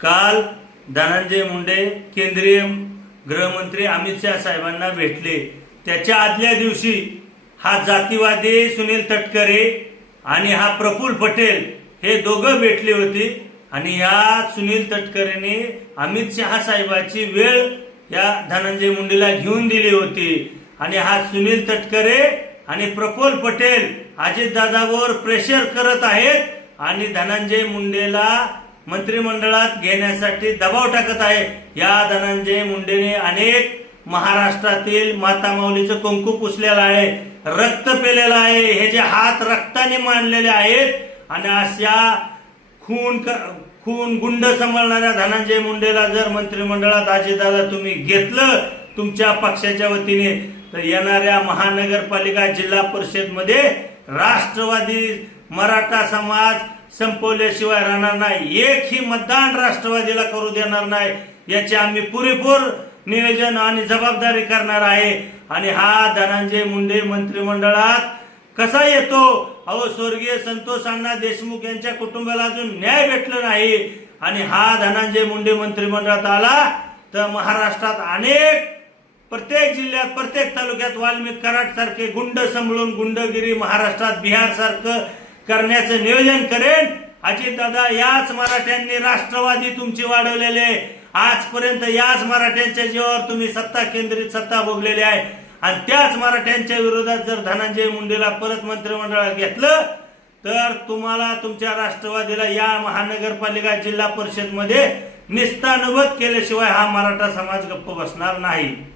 काल धनंजय मुंडे केंद्रीय गृहमंत्री अमित शाह साहेबांना भेटले। त्याच्या आदल्या दिवशी हा जातीवादी सुनील तटकरे आणि हा प्रफुल्ल पटेल हे दोघं भेटले होते आणि या सुनील तटकरेने अमित शाह साहेबांची वेळ या धनंजय मुंडेला घेऊन दिली होती आणि हा सुनील तटकरे आणि प्रफुल्ल पटेल अजितदादावर प्रेशर करत आहेत आणि धनंजय मुंडेला मंत्रिमंडळात घेण्यासाठी दबाव टाकत आहे। या धनंजय मुंडेने अनेक महाराष्ट्रातील माता माऊलीचं कुंकू पुसलेलं आहे, रक्त पेलेलं आहे, हे जे हात रक्ताने मानलेले आहेत आणि अशा खून गुंड सांभाळणाऱ्या धनंजय मुंडेला जर मंत्रिमंडळात अजितदादा तुम्ही घेतलं तुमच्या पक्षाच्या वतीने तर येणाऱ्या महानगरपालिका जिल्हा परिषद मध्ये राष्ट्रवादी मराठा समाज संपवल्याशिवाय राहणार नाही। एकही मतदान राष्ट्रवादीला करू देणार नाही, याची आम्ही पुरेपूर नियोजन आणि जबाबदारी करणार आहे। आणि हा धनंजय मुंडे मंत्रिमंडळात कसा येतो? अहो, स्वर्गीय संतोष अण्णा देशमुख यांच्या कुटुंबाला अजून न्याय भेटला नाही आणि हा धनंजय मुंडे मंत्रिमंडळात आला तर महाराष्ट्रात अनेक प्रत्येक जिल्ह्यात प्रत्येक तालुक्यात वाल्मिक कराड सारखे गुंड सांभाळून गुंडगिरी महाराष्ट्रात बिहार सारखं करण्याचं नियोजन करेन। अजितदादा, याच मराठ्यांनी राष्ट्रवादी तुमची वाढवलेले, आजपर्यंत याच मराठ्यांच्या जीवावर तुम्ही सत्ता केंद्रित सत्ता भोगलेली आहे आणि त्याच मराठ्यांच्या विरोधात जर धनंजय मुंडेला परत मंत्रिमंडळात घेतलं तर तुम्हाला तुमच्या राष्ट्रवादीला या महानगरपालिका जिल्हा परिषद मध्ये निस्तानवत केल्याशिवाय हा मराठा समाज गप्प बसणार नाही।